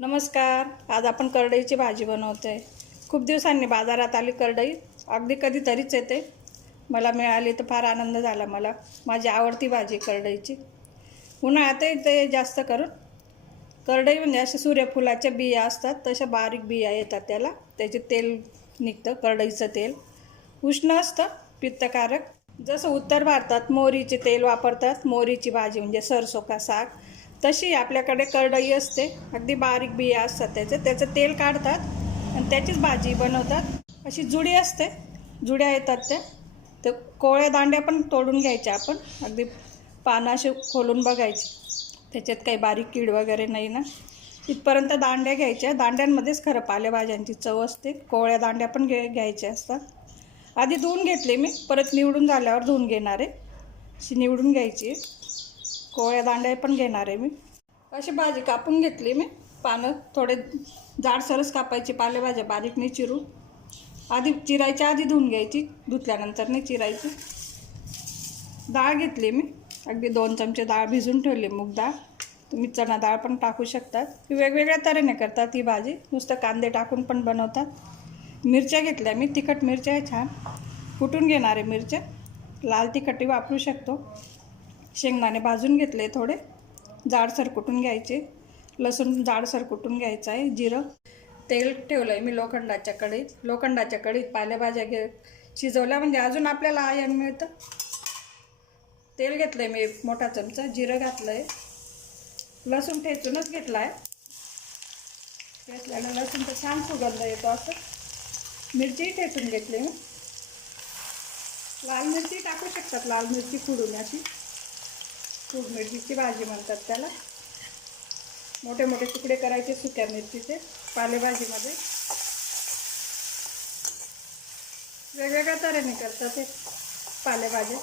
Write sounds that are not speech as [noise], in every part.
नमस्कार. आज आपण करडईची भाजी बनवते खूप दिवसांनी बाजारात आली करडई. अगदी कधीतरीच येते. मला मिळाली तर फार आनंद झाला मला. माझी आवडती भाजी करडईची. उन्हाळ्यातही ते जास्त करून करडई म्हणजे अशा सूर्यफुलाच्या बिया असतात. तशा बारीक बिया येतात त्याला. त्याचे तेल निघतं करडईचं तेल. उष्ण असतं पित्तकारक. जसं उत्तर भारतात मोहरीचे तेल वापरतात. मोहरीची भाजी म्हणजे सरसो का साग. तशी आपल्याकडे करडई असते. अगदी बारीक बिया असतात त्याचे. त्याचं तेल काढतात आणि त्याचीच भाजी बनवतात. अशी जुडी असते. जुड्या येतात त्या. तर कोळ्या दांड्या पण तोडून घ्यायच्या आपण. अगदी पानं असे खोलून बघायचे. त्याच्यात काही बारीक कीड वगैरे नाही ना. इथपर्यंत दांड्या घ्यायच्या. दांड्यांमध्येच खरं पालेभाज्यांची चव असते. कोवळ्या दांड्या पण घे घ्यायच्या असतात. आधी धुवून घेतले मी. परत निवडून झाल्यावर धुवून घेणार आहे. अशी निवडून घ्यायची कोवळ्या दांड्या पण घेणार आहे मी. अशी भाजी कापून घेतली मी. पानं थोडे जाडसरच कापायची पालेभाज्या बारीक नाही चिरून आधी चिरायच्या आधी धुवून घ्यायची धुतल्यानंतर नाही चिरायची. डाळ घेतली मी. अगदी दोन चमचे डाळ भिजून ठेवली मूग डाळ. तुम्ही चणा डाळ पण टाकू शकतात. ती वेगवेगळ्या तऱ्हेने करतात ही भाजी. नुसतं कांदे टाकून पण बनवतात. मिरच्या घेतल्या मी. तिखट मिरच्या आहे छान. कुटून घेणार आहे मिरच्या? लाल तिखटही वापरू शकतो. शेंगदाणे भाजून घेतले थोडे. जाडसर कुटून घ्यायचे. लसूण जाडसर कुटून घ्यायचं आहे जिरं. तेल ठेवलं आहे मी लोखंडाच्या कढीत लोखंडाच्या कढीत पालेभाज्या घे शिजवल्या म्हणजे अजून आपल्याला आयन मिळतं. तेल घेतलं आहे मी एक मोठा चमचा जिरं घातलं आहे लसूण ठेचूनच घेतला आहे ठेचल्यानं तर छान सुगंध येतो असं. मिरचीही ठेचून घेतली मी. लाल मिरची टाकू शकतात लाल मिरची फुडून अशी. खूप मिरचीची भाजी म्हणतात त्याला. मोठे मोठे तुकडे करायचे सुक्या मिरचीचे पालेभाजीमध्ये. वेगवेगळ्या तऱ्हेने करतात ते पालेभाज्या.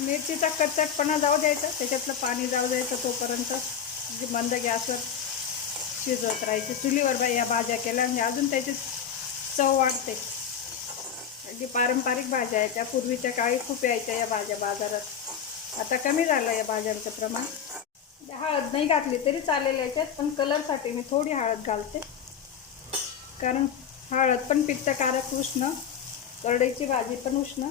मिरचीचा कच्चटपणा जाऊ द्यायचा त्याच्यातलं पाणी जाऊ द्यायचं तोपर्यंत. मंद गॅसवर शिजवत राहायचे. चुलीवर बाई या भाज्या केल्या म्हणजे अजून त्याची चव वाढते. अगदी पारंपरिक भाज्या आहेत त्या पूर्वीच्या काळी खूप यायच्या या भाज्या बाजारात. आता कमी झालं या भाज्यांचं प्रमाण. हळद नाही घातली तरी चालेल याच्यात पण कलरसाठी मी थोडी हळद घालते. कारण हळद पण पित्तकारक उष्ण करडईची भाजी पण उष्ण.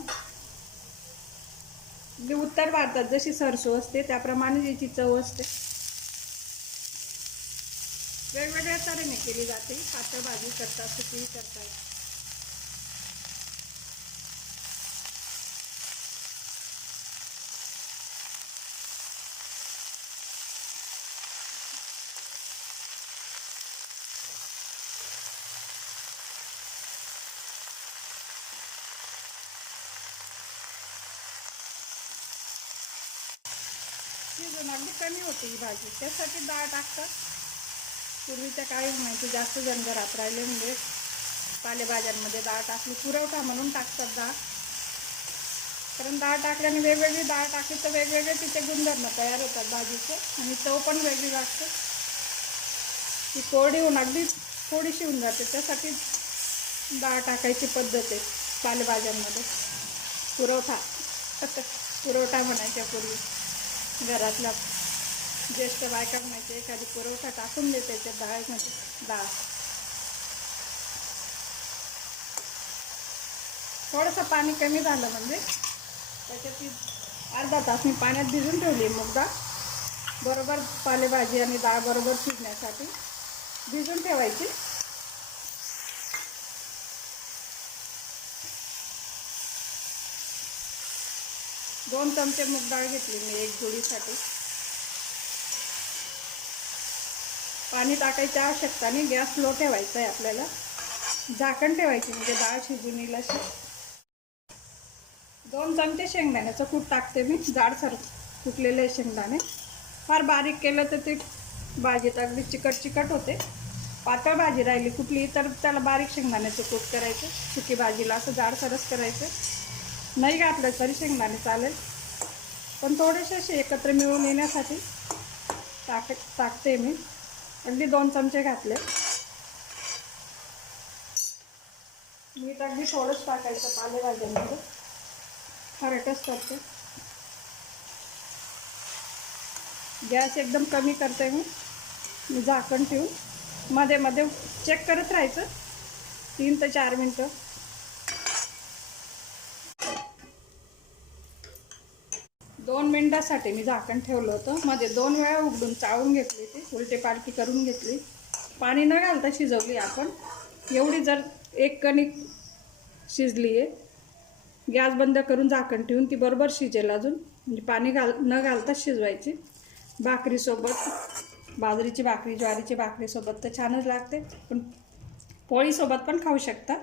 म्हणजे उत्तर भारतात जशी सरसो असते त्याप्रमाणे याची चव असते. वेगवेगळ्या तऱ्हेने केली जाते. पातळ भाजी करतात सुकी करतात. शिजून अगदी कमी होते ही भाजी. त्यासाठी डाळ टाकतात. पूर्वीच्या काळी माहिती जास्त जण घरात राहिले म्हणजे पालेभाज्यांमध्ये डाळ टाकली. पुरवठा म्हणून टाकतात डाळ. कारण डाळ टाकल्याने वेगवेगळी डाळ टाकली तर वेगवेगळे तिचे गुणधर्म तयार होतात भाजीचे आणि चव पण वेगळी लागते. ती कोरडी होऊन अगदी थोडीशी होऊन जाते. त्यासाठी डाळ टाकायची पद्धत आहे पालेभाज्यांमध्ये. पुरवठा. [laughs] पुरवठा म्हणायच्या पूर्वी. घरातला ज्येष्ठ बायका म्हणायचे एखादी पुरवठा टाकून देते त्याच्यात म्हणजे डाळ थोडंसं पाणी कमी झालं म्हणजे त्याच्यात ती अर्धा तास मी पाण्यात भिजून ठेवली मुगदा. बरोबर पालेभाजी आणि डाळ बरोबर शिजण्यासाठी भिजून ठेवायची. दोन चमचे मूग डाळ घेतली मी एक जोडीसाठी. पाणी टाकायची आवश्यकता नाही गॅस लो ठेवायचा आहे आपल्याला. झाकण ठेवायची म्हणजे डाळ शिजून येईल अशी. दोन चमचे शेंगदाण्याचं कूट टाकते मी जाडसर कुटलेले शेंगदाणे. फार बारीक केलं तर ते भाजीत अगदी चिकट चिकट होते. पातळ भाजी राहिली कुठली तर त्याला बारीक शेंगदाण्याचं कूट करायचं. सुकी भाजीला असं जाडसरच करायचं. नाही घातलं तरी शेंगदाणे चालेल. पण थोडेसे असे एकत्र मिळून येण्यासाठी टाक टाकते मी. अगदी दोन चमचे घातले. मीठ अगदी थोडंच टाकायचं पालेभाज्यांमध्ये. खरटच करते. गॅस एकदम कमी करते मी. मी झाकण ठेवून. मध्ये मध्ये चेक करत राहायचं. तीन ते चार मिनटं. दोन मिनिटासाठी मी झाकण ठेवलं होतं. मध्ये दोन वेळा उघडून चाळून घेतली ती उलटे पालटी करून घेतली. पाणी न घालता शिजवली आपण. एवढी जर एक कणिक शिजली आहे गॅस बंद करून झाकण ठेवून ती बरोबर शिजेल अजून. म्हणजे पाणी घाल न घालताच शिजवायची. भाकरीसोबत बाजरीची भाकरी ज्वारीची भाकरीसोबत तर छानच लागते. पण पोळीसोबत पण खाऊ शकता.